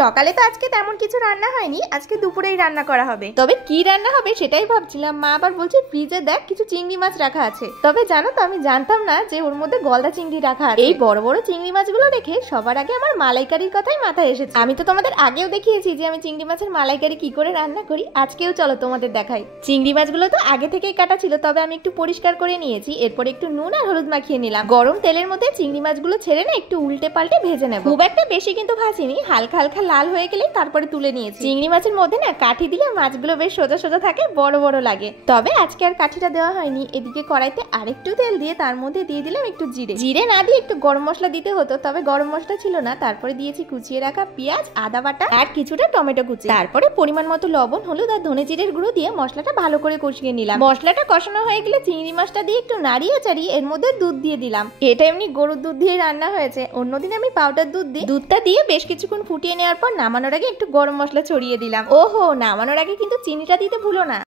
সকালে তো আজকে তেমন কিছু রান্না হয়নি, আজকে দুপুরেই রান্না করা হবে। তবে কি রান্না হবে সেটাই ভাবছিলাম। মা আবার বলছে ফ্রিজে দেখ কিছু চিংড়ি মাছ রাখা আছে। তবে জানো তো আমি জানতাম না যে ওর মধ্যে গলদা চিংড়ি রাখা আছে। এই বড় বড় চিংড়ি মাছগুলো দেখে সবার আগে আমার মালাইকারির কথাই মাথায় এসেছে। আমি তো তোমাদের আগেও দেখিয়েছি যে আমি চিংড়ি মাছের মালাইকারি কি করে রান্না করি, আজকেও চলো তোমাদের দেখাই। চিংড়ি মাছগুলো তো আগে থেকেই কাটা ছিল, তবে আমি একটু পরিষ্কার করে নিয়েছি। এরপর একটু নুন আর হলুদ মাখিয়ে নিলাম। গরম তেলের মধ্যে চিংড়ি মাছগুলো ছেড়ে না একটু উল্টে পাল্টে ভেজে নেব। খুব একটা বেশি কিন্তু ভাজিনি, হালকা হালকা লাল হয়ে গেলে তারপরে তুলে নিয়েছি। চিংড়ি মাছের মধ্যে না কাঠি দিলে মাছগুলো বেশ সোজা সোজা থাকে, বড় বড় লাগে। তবে আজকে আর কাঠিটা দেওয়া হয়নি। এদিকে কড়াইতে আরেকটু তেল দিয়ে তার মধ্যে দিয়ে দিলাম একটু জিরে। জিরে না দিয়ে একটু গরম মশলা দিতে হতো, তবে গরম মশলা ছিল না। তারপরে দিয়েছি কুচিয়ে রাখা পেঁয়াজ, আদা বাটা আর কিছুটা টমেটো কুচি। তারপরে পরিমাণ মতো লবণ, হলুদ আর ধনে জিরের গুঁড়ো দিয়ে মশলাটা ভালো করে কষিয়ে নিলাম। মশলাটা কষানো হয়ে গেলে চিংড়ি মাছটা দিয়ে একটু নাড়িয়ে চাড়িয়ে এর মধ্যে দুধ দিয়ে দিলাম। এটা এমনি গরুর দুধ দিয়ে রান্না হয়েছে, অন্যদিন আমি পাউডার দুধ দিই। দুধটা দিয়ে বেশ কিছুক্ষণ ফুটিয়ে নেওয়ার পর নামানোর আগে একটু গরম মশলা ছড়িয়ে দিলাম। ওহো, নামানোর আগে কিন্তু চিনিটা দিতে ভুলো না।